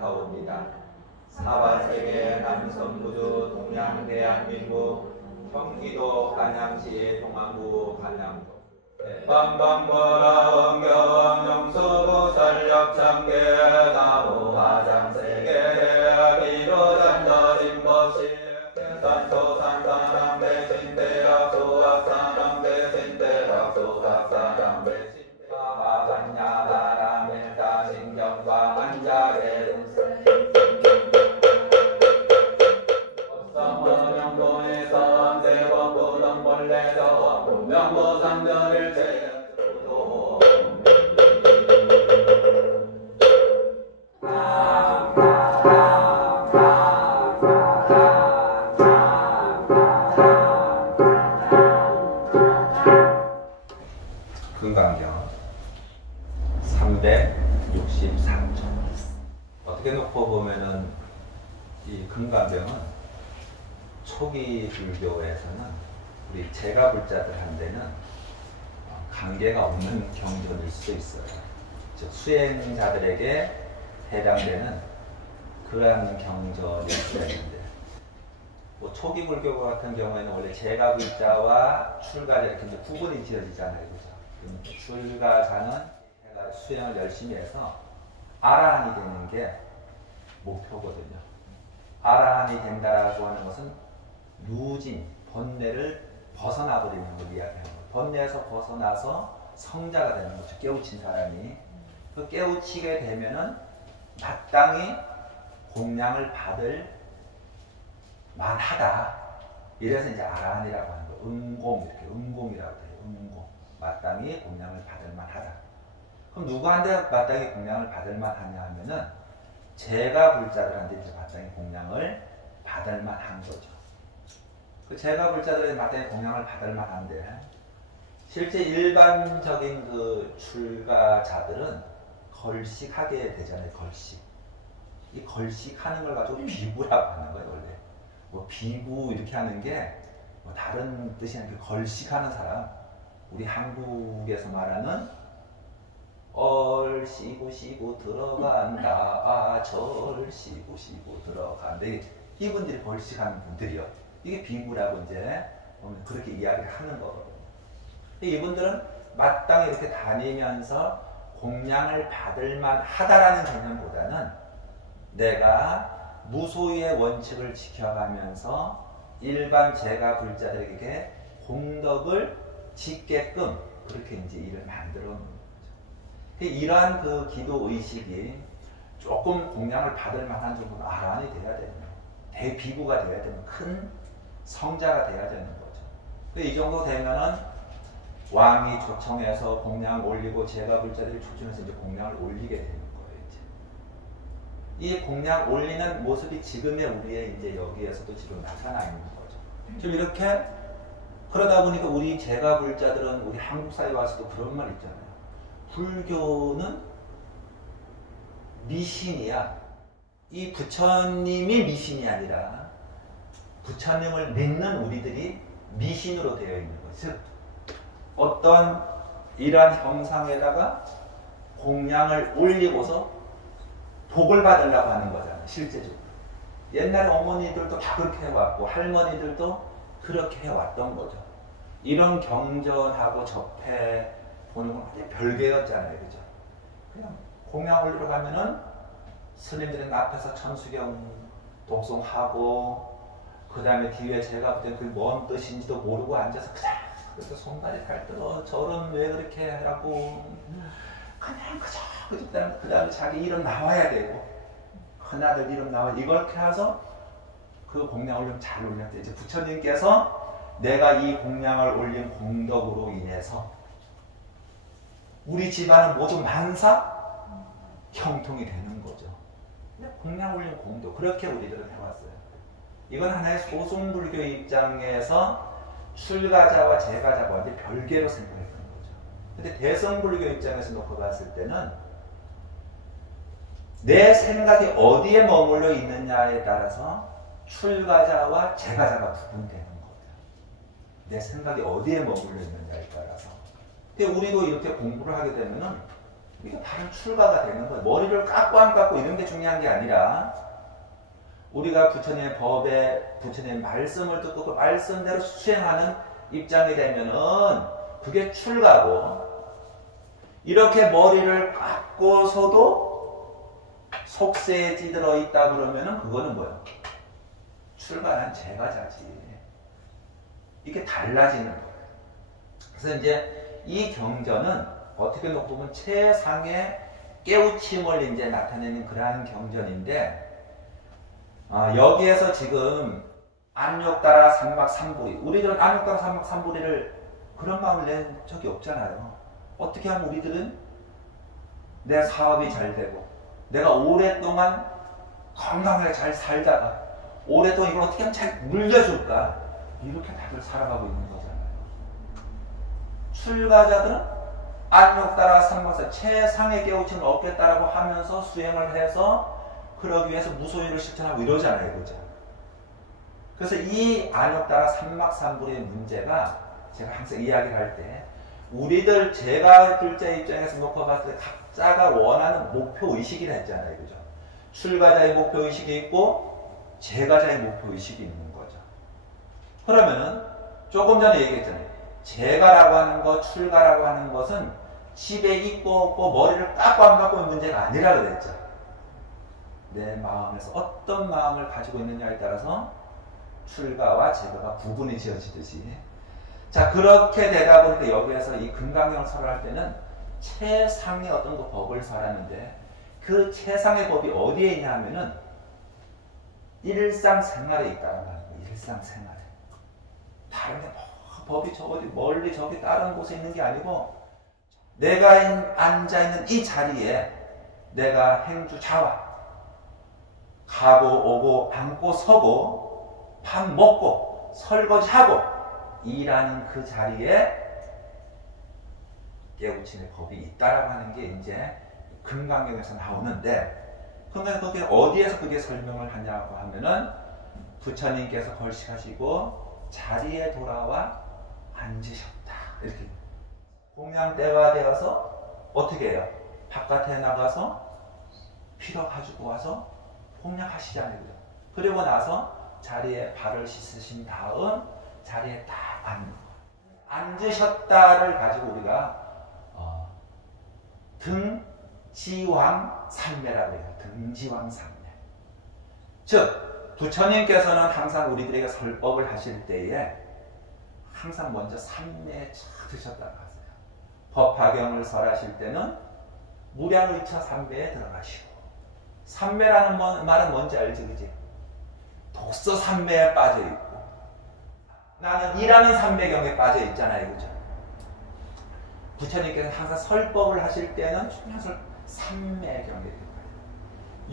하옵니다. 사바세계 남성구주 동양 대한민국 경기도 간양시 동안구 간양도 방방거라 엄경 영수부 설력창계 나무 화장세계 미로 잔더림 것이 산토산사람 대신대학 수학사람 대신대학 수학사람 대신대학 마간야바람 일다 신경과 안자례 업성원영도에서 대법부동 본래서 분명보상들을 제도도 금강경 364쪽. 어떻게 놓고 보면은 이 금강경은 초기 불교에서는 우리 제가불자들한테는 관계가 없는 경전일 수도 있어요. 즉 수행자들에게 해당되는 그러한 경전일 수가 있는데, 뭐 초기 불교 같은 경우에는 원래 제가불자와 출가자 이렇게 이제 구분이 지어지잖아요, 그죠? 출가자는 수행을 열심히 해서 아라한이 되는 게 목표거든요. 아라한이 된다라고 하는 것은 누진, 번뇌를 벗어나버리는 걸 이야기하는 거예요. 번뇌에서 벗어나서 성자가 되는 거죠. 깨우친 사람이. 그 깨우치게 되면은 마땅히 공양을 받을 만하다. 이래서 이제 아라한이라고 하는 거예요. 음공, 이렇게 음공이라고 해요. 음공. 마땅히 공양을 받을 만하다. 그럼 누구한테 마땅히 공양을 받을 만하냐 하면은 제가불자들한테 이제 마땅히 공양을 받을 만한 거죠. 그 제가불자들의 마땅히 공양을 받을 만한데, 실제 일반적인 그 출가자들은 걸식하게 되잖아요. 걸식. 이 걸식하는 걸 가지고 비구라고 하는 거예요. 원래 뭐 비구 이렇게 하는 게 뭐 다른 뜻이 아니라 걸식하는 사람, 우리 한국에서 말하는 얼씨구 씨구 들어간다, 아 절씨구 씨구 들어간다, 이분들이 걸식하는 분들이요. 이게 비구라고 이제 보면 그렇게 이야기를 하는 거거든요. 이분들은 마땅히 이렇게 다니면서 공양을 받을 만하다라는 개념보다는 내가 무소유의 원칙을 지켜가면서 일반 제가불자들에게 공덕을 짓게끔 그렇게 이제 일을 만들어 놓는 거죠. 이러한 그 기도 의식이 조금 공양을 받을 만한 정도로 아란이 돼야 되는, 대비구가 돼야 되는, 큰 성자가 돼야 되는 거죠. 이 정도 되면은 왕이 초청해서 공양을 올리고 제가불자들이 초청해서 이제 공양을 올리게 되는 거예요. 이제 이 공양 올리는 모습이 지금의 우리의 이제 여기에서도 지금 나타나 있는 거죠. 지금 이렇게 그러다 보니까 우리 제가불자들은 우리 한국 사회에 와서도 그런 말 있잖아요. 불교는 미신이야. 이 부처님이 미신이 아니라 부처님을 믿는 우리들이 미신으로 되어 있는 거죠. 즉 어떤 이러한 형상에다가 공양을 올리고서 복을 받으려고 하는 거잖아요. 실제적으로. 옛날에 어머니들도 다 그렇게 해왔고 할머니들도 그렇게 해왔던 거죠. 이런 경전하고 접해 보는 건 완전 별개였잖아요. 그죠? 그냥 공양 올리러 가면은 스님들은 앞에서 천수경 독송하고, 그 다음에 뒤에 제가 그때 그게 뭔 뜻인지도 모르고 앉아서 그냥 그래서 손발이 갈들어 저런 왜 그렇게 하라고 그냥 그저 그 다음에 자기 이름 나와야 되고, 큰아들 이름 나와, 이렇게 해서 그 공양을 좀 잘 올렸대. 이제 부처님께서 내가 이 공양을 올린 공덕으로 인해서 우리 집안은 모두 만사 형통이 되는 거죠. 공양 올린 공덕, 그렇게 우리들은 해왔어요. 이건 하나의 소승불교 입장에서 출가자와 제가자가 완전히 별개로 생각했던 거죠. 근데 대성불교 입장에서 놓고 봤을 때는 내 생각이 어디에 머물러 있느냐에 따라서 출가자와 제가자가 구분되는 거죠. 내 생각이 어디에 머물러 있느냐에 따라서. 근데 우리도 이렇게 공부를 하게 되면은 이게 바로 출가가 되는 거예요. 머리를 깎고 안 깎고 이런 게 중요한 게 아니라 우리가 부처님의 법에 부처님의 말씀을 듣고 그 말씀대로 수행하는 입장이 되면은 그게 출가고, 이렇게 머리를 깎고서도 속세에 찌들어 있다 그러면은 그거는 뭐예요? 출가한 제가자지. 이게 달라지는 거예요. 그래서 이제 이 경전은 어떻게 놓고 보면 최상의 깨우침을 이제 나타내는 그러한 경전인데, 여기에서 지금 안욕따라 삼박삼부리, 우리들은 안욕따라 삼박삼부리를 그런 마음을 낸 적이 없잖아요. 어떻게 하면 우리들은 내 사업이 잘 되고 내가 오랫동안 건강하게 잘 살다가 오랫동안 이걸 어떻게 하면 잘 물려줄까, 이렇게 다들 살아가고 있는 거잖아요. 출가자들은 안욕따라 삼박삼, 최상의 깨우침을 얻겠다라고 하면서 수행을 해서 그러기 위해서 무소유를 실천하고 이러잖아요. 그죠? 그래서 이 안욕따라 삼박삼불의 문제가, 제가 항상 이야기를 할 때 우리들 제가 글자 입장에서 놓고 봤을 때 각자가 원하는 목표의식이라 했잖아요. 그죠? 출가자의 목표의식이 있고 제가자의 목표의식이 있는 거죠. 그러면은 조금 전에 얘기했잖아요. 제가라고 하는 것, 출가라고 하는 것은 집에 있고 없고 머리를 깎고 안 깎고의 문제가 아니라 그랬죠. 내 마음에서 어떤 마음을 가지고 있느냐에 따라서 출가와 제가가 구분이 지어지듯이, 자, 그렇게 되다 보니까 여기에서 이 금강경을 설할 때는 최상의 어떤 그 법을 설하는데, 그 최상의 법이 어디에 있냐 하면은 일상생활에 있다는 거예요. 일상생활에. 다른 게 법이 저 어디 멀리 저기 다른 곳에 있는 게 아니고, 내가 앉아있는 이 자리에 내가 행주자와 가고 오고 앉고 서고 밥 먹고 설거지하고 일하는 그 자리에 깨우침의 법이 있다라고 하는 게 이제 금강경에서 나오는데, 그러면 그게 어디에서 그게 설명을 하냐고 하면은 부처님께서 걸식하시고 자리에 돌아와 앉으셨다. 이렇게 공양 때가 되어서 어떻게 해요? 바깥에 나가서 피러 가지고 와서 공양하시잖아요. 그리고 나서 자리에 발을 씻으신 다음 자리에 딱 앉는 거예요. 앉으셨다를 가지고 우리가 등지왕삼매라고 해요. 등지왕삼매. 즉 부처님께서는 항상 우리들에게 설법을 하실 때에 항상 먼저 삼매에 착 드셨다고 하세요. 법화경을 설하실 때는 무량의처 삼매에 들어가시고, 삼매라는 말은 뭔지 알지, 그지? 독서 삼매에 빠져있고, 나는 일하는 삼매경에 빠져있잖아요, 그죠? 부처님께서 항상 설법을 하실 때는 삼매경에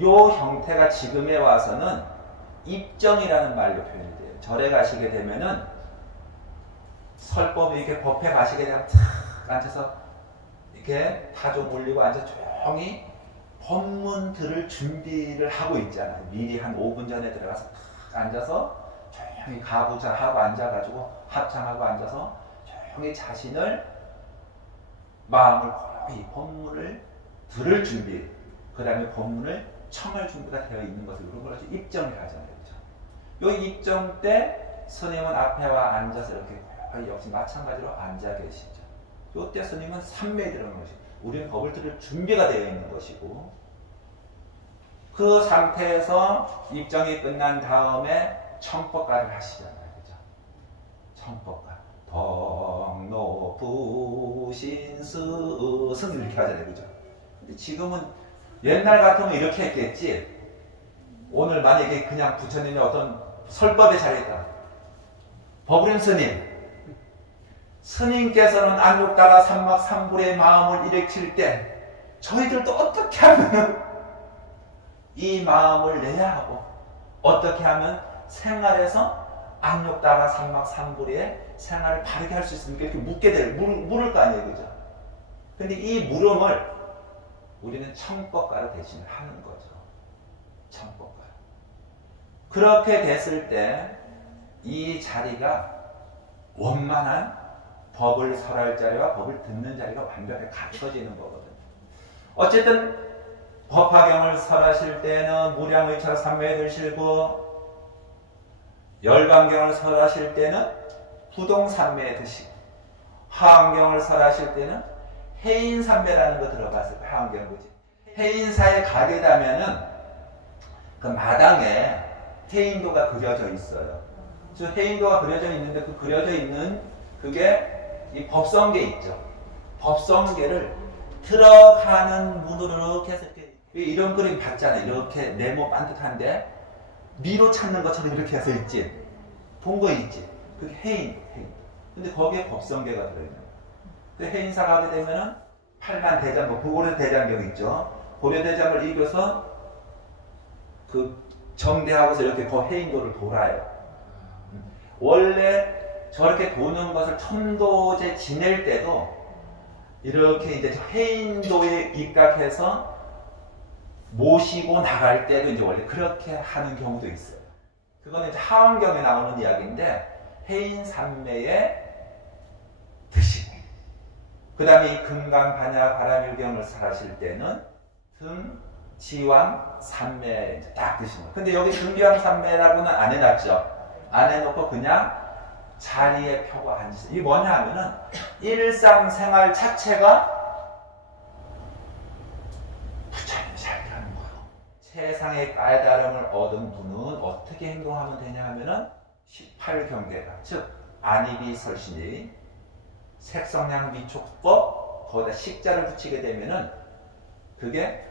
요 형태가 지금에 와서는 입정이라는 말로 표현이 돼요. 절에 가시게 되면은 설법이 이렇게 법회 가시게 되면 탁 앉아서 이렇게 타종 올리고 앉아 조용히 법문 들을 준비를 하고 있잖아요. 미리 한 5분 전에 들어가서 탁 앉아서 조용히 가부좌하고 앉아가지고 합창하고 앉아서 조용히 자신을 마음을 고요히 법문을 들을 준비, 그 다음에 법문을 청할 준비가 되어 있는 것을 이런 걸 입정을 하잖아요. 그렇죠? 이 입정 때 스님은 앞에와 앉아서 이렇게 고요히 역시 마찬가지로 앉아 계시죠. 이때 스님은 삼매에 들어가는 것이, 우리는 법을 들을 준비가 되어 있는 것이고, 그 상태에서 입정이 끝난 다음에 청법가를 하시잖아요. 그죠? 청법가. 덕노부신스 승 이렇게 하잖아요. 그죠? 근데 지금은 옛날 같으면 이렇게 했겠지. 오늘 만약에 그냥 부처님의 어떤 설법에 잘했다. 법륜 스님께서는 안욕따라 삼박삼불의 마음을 일으킬 때 저희들도 어떻게 하면 이 마음을 내야 하고, 어떻게 하면 생활에서 안욕따라 삼박삼불의 생활을 바르게 할 수 있습니까? 이렇게 물을 거 아니에요. 그죠? 근데 이 물음을 우리는 청법가로 대신을 하는 거죠. 청법가. 그렇게 됐을 때 이 자리가 원만한 법을 설할 자리와 법을 듣는 자리가 완벽하게 갖춰지는 거거든요. 어쨌든 법화경을 설하실 때는 무량의처 삼매에 드시고, 열반경을 설하실 때는 부동삼매에 드시고, 하안경을 설하실 때는 해인삼매라는 거 들어봤어요. 하안경 그지? 해인사에 가게 되면은 그 마당에 해인도가 그려져 있어요. 저 해인도가 그려져 있는데 그 그려져 있는 그게 이 법성계 있죠. 법성계를 들어가는 문으로 이렇게 해서 이런 그림 봤잖아요. 이렇게 네모 반듯한데 미로 찾는 것처럼 이렇게 해서 있지. 본 거 있지. 그게 해인. 근데 거기에 법성계가 들어있는 거예요. 그 해인사 가게 되면은 팔만 대장경, 고려 대장경 있죠. 고려 대장을 이겨서 그 정대하고서 이렇게 그 해인도를 돌아요. 원래 저렇게 도는 것을 천도제 지낼 때도 이렇게 이제 해인도에 입각해서 모시고 나갈 때도 이제 원래 그렇게 하는 경우도 있어요. 그거는 이제 하원경에 나오는 이야기인데 해인삼매에 드시고, 그 다음에 이 금강반야 바라밀경을 설하실 때는 등, 지왕, 삼매에 이제 딱 드시는 거예요. 근데 여기 등지왕 삼매라고는 안 해놨죠. 안 해놓고 그냥 자리에 펴고 앉으세요. 이게 뭐냐 하면은 일상생활 자체가 부처님 살게 하는 거예요. 세상의 깨달음을 얻은 분은 어떻게 행동하면 되냐 하면은 18경계가, 즉 안이비설신이 색성량미촉법 거기다 식자를 붙이게 되면은 그게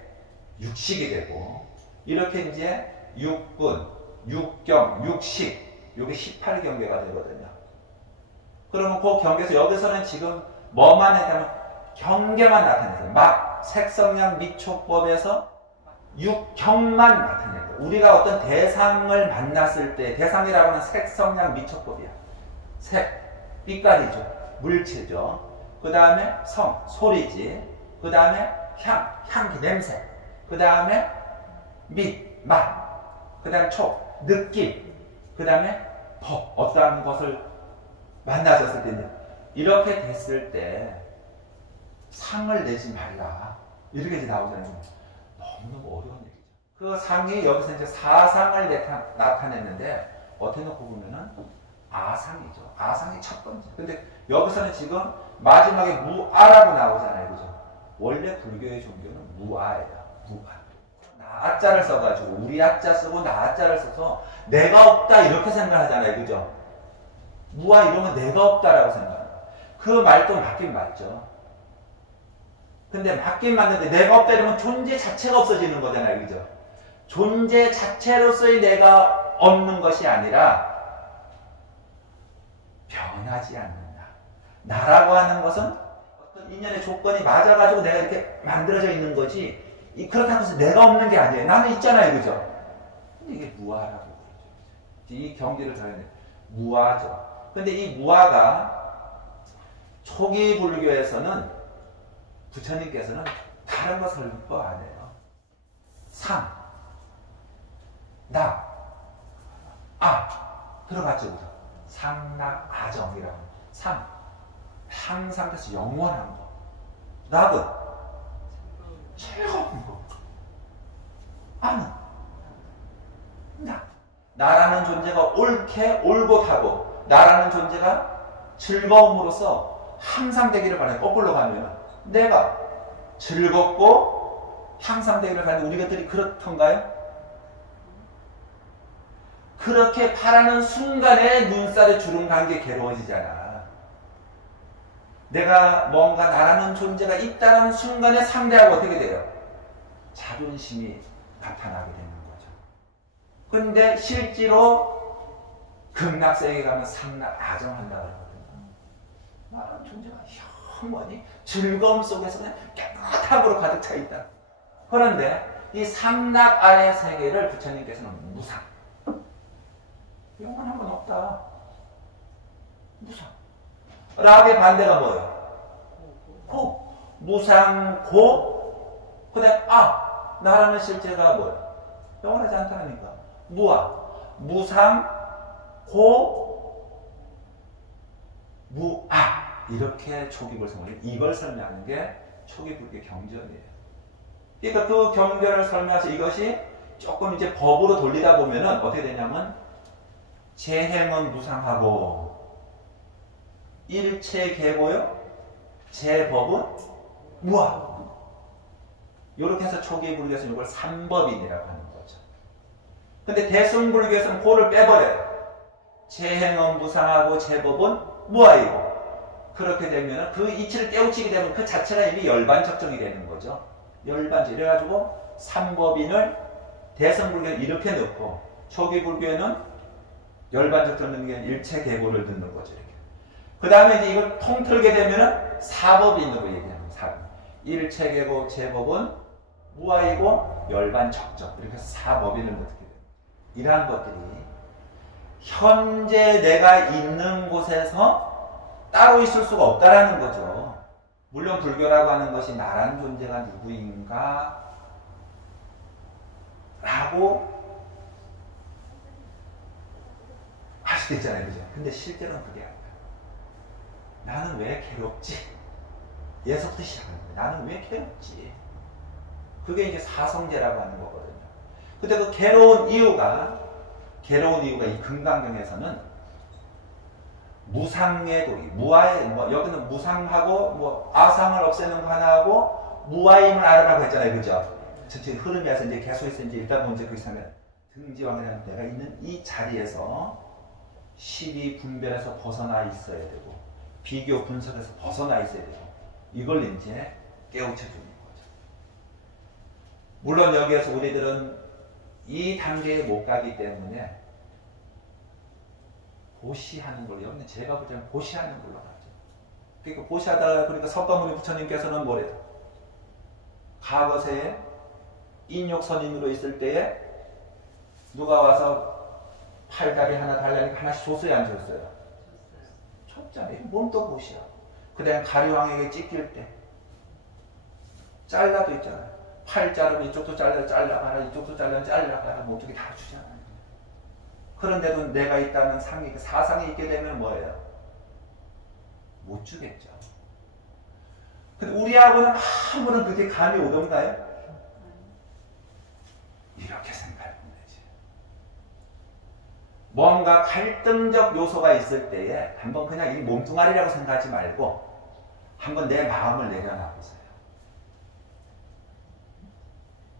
육식이 되고, 이렇게 이제 육군, 육경, 육식, 이게 18경계가 되거든요. 그러면 그 경계에서 여기서는 지금 뭐만 했냐면 경계만 나타냈어요. 막 색성량 미촉법에서 육경만 나타냈어요. 우리가 어떤 대상을 만났을 때, 대상이라고 하는 색성량 미촉법이야. 색, 빛깔이죠. 물체죠. 그 다음에 성, 소리지. 그 다음에 향, 향기, 냄새. 그 다음에 밑, 맛. 그 다음에 촉, 느낌. 그 다음에 법, 어떠한 것을 만나졌을 때는 이렇게 됐을 때 상을 내지 말라. 이렇게 이제 나오잖아요. 너무너무 어려운 얘기죠. 그 상이 여기서 이제 사상을 나타냈는데 어떻게 놓고 보면은 아상이죠. 아상이 첫 번째. 근데 여기서는 지금 마지막에 무아라고 나오잖아요. 그죠? 원래 불교의 종교는 무아예요. 무아. 나자를 써가지고 우리 아자 쓰고 나자를 써서 내가 없다 이렇게 생각하잖아요. 그죠? 무아 이러면 내가 없다라고 생각합니다. 그 말도 맞긴 맞죠. 근데 맞긴 맞는데 내가 없다 이러면 존재 자체가 없어지는 거잖아요. 그죠? 존재 자체로서의 내가 없는 것이 아니라 변하지 않는다. 나라고 하는 것은 어떤 인연의 조건이 맞아가지고 내가 이렇게 만들어져 있는 거지, 그렇다고 해서 내가 없는 게 아니에요. 나는 있잖아요. 그죠? 근데 이게 무아라고 그러죠. 이 경계를 더해야 돼요. 무아죠. 근데 이 무아가 초기 불교에서는 부처님께서는 다른 거 설법 안 해요. 상, 나, 들어갔죠. 그죠? 상락아정이라고. 상, 항상 돼서 영원한 거. 낙은 즐거운 거. 아는 나라는 존재가 옳게 옳고하고 나라는 존재가 즐거움으로써 항상 되기를 바라요. 거꾸로 가면 내가 즐겁고 항상 되기를 바라는 우리 것들이 그렇던가요? 그렇게 바라는 순간에 눈살에 주름 간 게 괴로워지잖아. 내가 뭔가 나라는 존재가 있다는 순간에 상대하고 어떻게 돼요? 자존심이 나타나게 되는 거죠. 근데 실제로 극락세계에 가면 상락아정한다 그러거든요. 나라는 존재가 영원히 즐거움 속에서 그냥 깨끗함으로 가득 차 있다. 그런데 이 상락아의 세계를 부처님께서는 무상. 영원한 건 없다. 무상. 락의 반대가 뭐예요? 고. 무상, 고. 그 다음에 나라는 실제가 뭐예요? 영원하지 않다니까. 무아. 무상, 고, 무아. 이렇게 초기 불성을 이걸 설명하는 게 초기 불교 경전이에요. 그러니까 그 경계를 설명해서 이것이 조금 이제 법으로 돌리다 보면은 어떻게 되냐면 재행은 무상하고 일체계고요. 제법은 무아. 이렇게 해서 초기 불교에서는 이걸 삼법인이라고 하는 거죠. 근데 대승불교에서는 고를 빼버려요. 재행은 무상하고 제법은 무아이고. 그렇게 되면 그 이치를 깨우치게 되면 그 자체가 이미 열반적정이 되는 거죠. 열반적. 이래가지고 삼법인을 대승불교는 이렇게 넣고 초기 불교에는 열반적정 넣는 게 일체계고를 넣는 거죠. 그 다음에 이제 이걸 통틀게 되면은 사법인으로 얘기하는 사법. 일체계고 제법은 무아이고 열반적정. 이렇게 해서 사법인을 넣게 됩니다. 이러한 것들이 현재 내가 있는 곳에서 따로 있을 수가 없다라는 거죠. 물론 불교라고 하는 것이 나란 존재가 누구인가 라고 할 수도 있잖아요. 그죠? 근데 실제로는 그게 아니에요. 나는 왜 괴롭지? 예서부터 시작하는 거예요. 나는 왜 괴롭지? 그게 이제 사성제라고 하는 거거든요. 근데 그 괴로운 이유가 이 금강경에서는 무상의 도리, 무아의, 여기는 무상하고, 아상을 없애는 거 하나하고, 무아임을 알아라고 했잖아요. 그죠? 전체 흐름에서 이제 계속해서 이제 일단 먼저 그 이상은 등지왕이라는 내가 있는 이 자리에서 시비 분별에서 벗어나 있어야 되고, 비교 분석에서 벗어나 있어야 되고, 이걸 이제 깨우쳐주는 거죠. 물론 여기에서 우리들은 이 단계에 못 가기 때문에 보시하는 걸로, 여기는 제가 볼 때는 보시하는 걸로 가죠. 그러니까 보시하다가, 그러니까 석가모니 부처님께서는 뭐래요? 과거세에 인욕선인으로 있을 때에 누가 와서 팔다리 하나 달라니까 하나씩 줬어요, 안 줬어요? 줬잖아요. 몸도 보시야. 그 다음에 가리왕에게 찢길 때 잘라도 있잖아요. 팔 자르면 이쪽도 잘라가라, 이쪽도 잘라가라, 뭐 어떻게 다 주잖아요. 그런데도 내가 있다는 상이, 사상이 있게 되면 뭐예요? 못 주겠죠. 근데 우리하고는 아무런 그게 감이 오던가요? 이렇게 생각하면 되지. 뭔가 갈등적 요소가 있을 때에 한번 그냥 이 몸뚱아리라고 생각하지 말고 한번 내 마음을 내려놔보세요.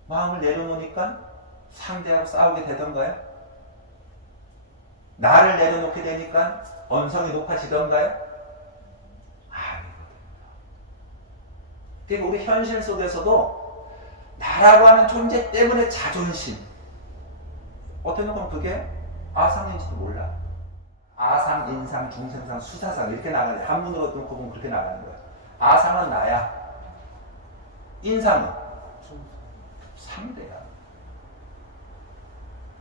마음을 내려놓으니까 상대하고 싸우게 되던가요? 나를 내려놓게 되니까 언성이 높아지던가요? 아니거든요. 그러니까 우리 현실 속에서도 나라고 하는 존재 때문에 자존심. 어떻게 보면 그게 아상인지도 몰라. 아상, 인상, 중생상, 수사상 이렇게 나가는, 한문으로 놓고 보면 그렇게 나가는 거야. 아상은 나야. 인상은 상대야.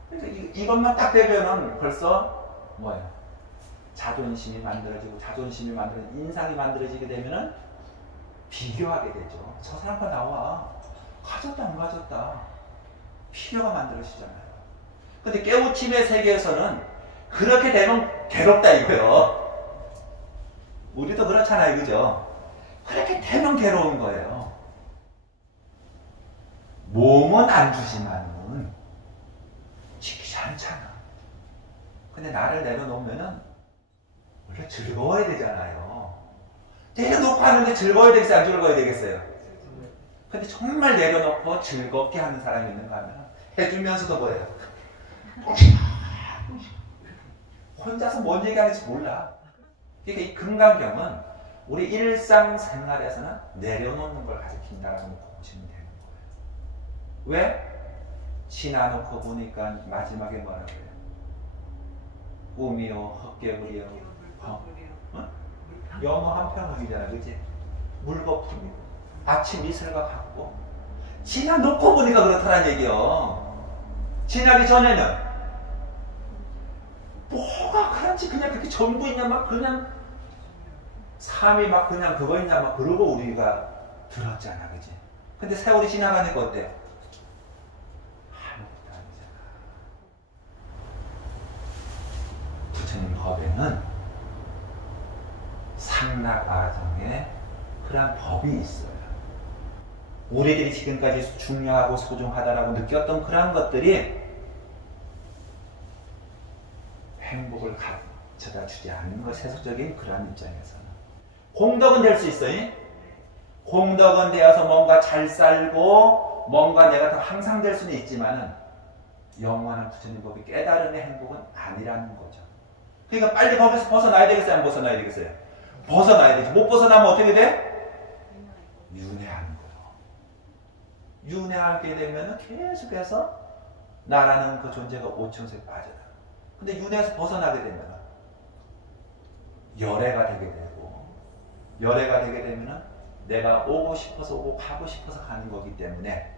그러니까 이것만 딱 되면은 벌써 뭐예요? 자존심이 만들어지고, 자존심이 만들어지고, 인상이 만들어지게 되면은 비교하게 되죠. 저 사람과 나와 가졌다 안 가졌다 비교가 만들어지잖아요. 근데 깨우침의 세계에서는 그렇게 되면 괴롭다 이거요. 우리도 그렇잖아요, 그죠? 그렇게 되면 괴로운 거예요. 몸은 안 주지만은 지키지 않잖아. 근데 나를 내려놓으면은 원래 즐거워야 되잖아요. 내려놓고 하는데 즐거워야 되겠어요? 안 즐거워야 되겠어요? 근데 정말 내려놓고 즐겁게 하는 사람이 있는가 하면 해주면서도 뭐예요? 혼자서 뭔 얘기하는지 몰라. 그러니까 이 금강경은 우리 일상생활에서는 내려놓는 걸 가르친다라고 보시면 되는 거예요. 왜? 지나놓고 보니까 마지막에 뭐라고 해요? 꿈이요, 헛개구리요, 영어 한 편이잖아, 그치? 물거품이고 아침 이슬과 같고. 지나놓고 보니까 그렇다는 얘기요. 지나기 전에는 뭐가 그런지 그냥 그렇게 전부 있냐, 막 그냥 삶이 막 그냥 그거 있냐, 막 그러고 우리가 들었잖아, 그치? 근데 세월이 지나가니까 어때? 부처님 법에는 상락아정에 그러한 법이 있어요. 우리들이 지금까지 중요하고 소중하다라고 느꼈던 그러한 것들이 행복을 가져다 주지 않는 것, 세속적인 그러한 입장에서는. 공덕은 될 수 있어요. 공덕은 되어서 뭔가 잘 살고 뭔가 내가 더 항상 될 수는 있지만은 영원한 부처님 법이 깨달음의 행복은 아니라는 거죠. 그러니까 빨리 거기서 벗어나야 되겠어요? 안 벗어나야 되겠어요? 벗어나야 되죠. 못 벗어나면 어떻게 돼? 윤회하는 거예요. 윤회하게 되면 계속해서 나라는 그 존재가 오천세에 빠져나가요. 근데 윤회에서 벗어나게 되면 열애가 되게 되고, 열애가 되게 되면 내가 오고 싶어서 오고 가고 싶어서 가는 거기 때문에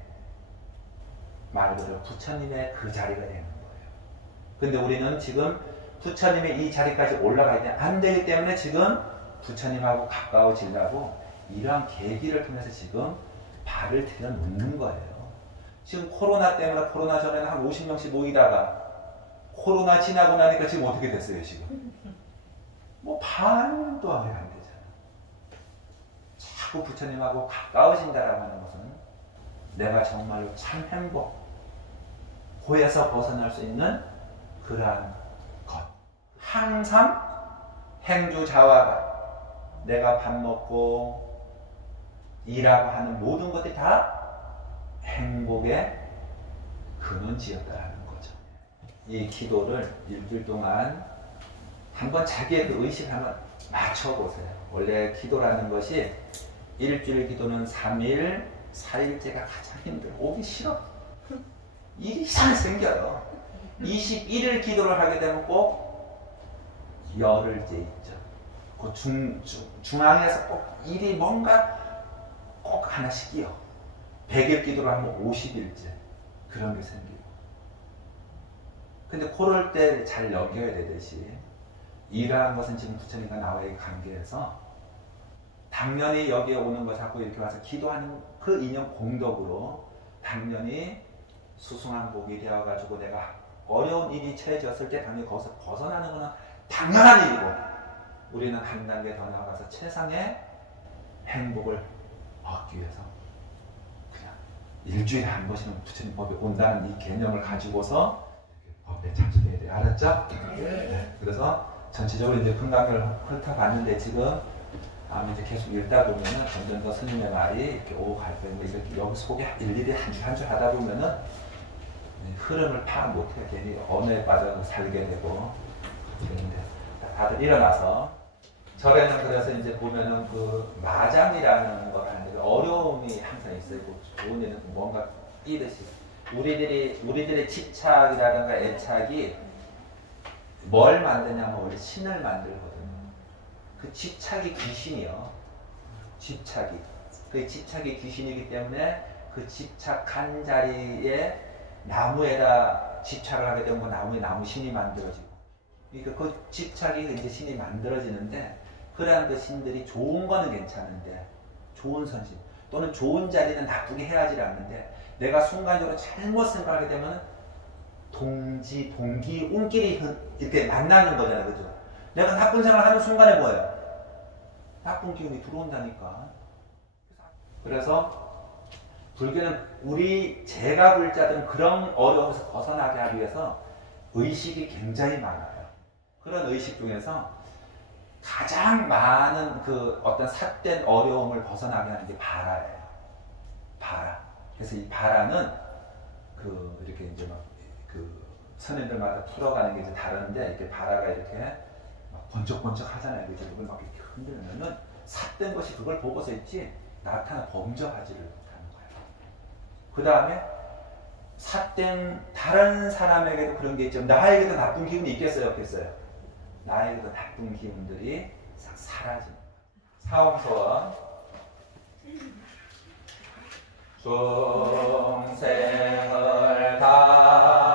말 그대로 부처님의 그 자리가 되는 거예요. 근데 우리는 지금 부처님의 이 자리까지 올라가야 안 되기 때문에 지금 부처님하고 가까워지려고 이러한 계기를 통해서 지금 발을 들여놓는 거예요. 지금 코로나 때문에, 코로나 전에는 한 50명씩 모이다가 코로나 지나고 나니까 지금 어떻게 됐어요, 지금? 뭐 반도 안 되잖아. 자꾸 부처님하고 가까워진다라고 하는 것은 내가 정말로 참 행복, 고에서 벗어날 수 있는 그러한 것. 항상 행주자화가 내가 밥 먹고 일하고 하는 모든 것들이 다 행복의 근원지였다라는 거죠. 이 기도를 일주일 동안 한번 자기의 그 의식을 한번 맞춰보세요. 원래 기도라는 것이 일주일 기도는 3일, 4일째가 가장 힘들어. 오기 싫어. 일이 이상하게 생겨요. 21일 기도를 하게 되면 꼭 열흘째 있죠. 그 중앙에서 꼭 일이 뭔가 꼭 하나씩 끼어. 100일 기도를 하면 50일째. 그런 게 생기고. 근데 그럴 때 잘 넘겨야 되듯이 일하는 것은 지금 부처님과 나와의 관계에서 당연히 여기에 오는 거 자꾸 이렇게 와서 기도하는 그 인연 공덕으로 당연히 수승한 복이 되어가지고 내가 어려운 일이 처해졌을 때 당연히 거기서 벗어나는 것은 당연한 일이고 우리는 한 단계 더 나아가서 최상의 행복을 얻기 위해서 그냥 일주일에 한 번씩은 부처님 법에 온다는 이 개념을 가지고서 법에 참석해야 돼요. 알았죠? 네. 그래서 전체적으로 이제 금강을 훑어봤는데 지금 이제 계속 읽다 보면은 점점 더 스님의 말이 이렇게 오고 갈 거예요. 이렇게 여기 속에 일일이 한 줄 한 줄 하다 보면은 흐름을 파악 못해. 괜히 언어에 빠져서 살게 되고 그런데 다들 일어나서 절에는 그래서 이제 보면은 그 마장이라는 걸 하는데 어려움이 항상 있어요. 좋은 일은 뭔가 끼듯이 우리들의 집착이라든가 애착이 뭘 만드냐면 원래 신을 만들거든요. 그 집착이 귀신이요. 집착이. 그 집착이 귀신이기 때문에 그 집착한 자리에 나무에다 집착을 하게 되면 그 나무에 나무 신이 만들어지고. 그러니까 그 집착이 이제 신이 만들어지는데 그러한 그 신들이 좋은 거는 괜찮은데 좋은 선신 또는 좋은 자리는 나쁘게 해야지 않는데 내가 순간적으로 잘못 생각하게 되면 동기, 운끼리 이렇게 만나는 거잖아요. 그죠? 내가 나쁜 생각을 하는 순간에 뭐예요? 나쁜 기운이 들어온다니까. 그래서 불교는 제가 불자들은 그런 어려움에서 벗어나게 하기 위해서 의식이 굉장히 많아요. 그런 의식 중에서 가장 많은 그 어떤 삿된 어려움을 벗어나게 하는 게 바라예요. 바라. 그래서 이 바라는 이렇게 이제 선생님들마다 풀어가는 게 이제 다른데 이렇게 바라가 이렇게 막 번쩍번쩍 하잖아요. 그죠? 그걸 막 이렇게 흔들면은 삿된 것이 그걸 보고서 있지 나타나 범접하지를 못하는 거예요. 그 다음에 삿된 다른 사람에게도 그런 게 있죠. 나에게도 나쁜 기운이 있겠어요? 없겠어요? 나에게도 나쁜 기운들이 싹 사라지는 거예요. 사홍소원 중생을 다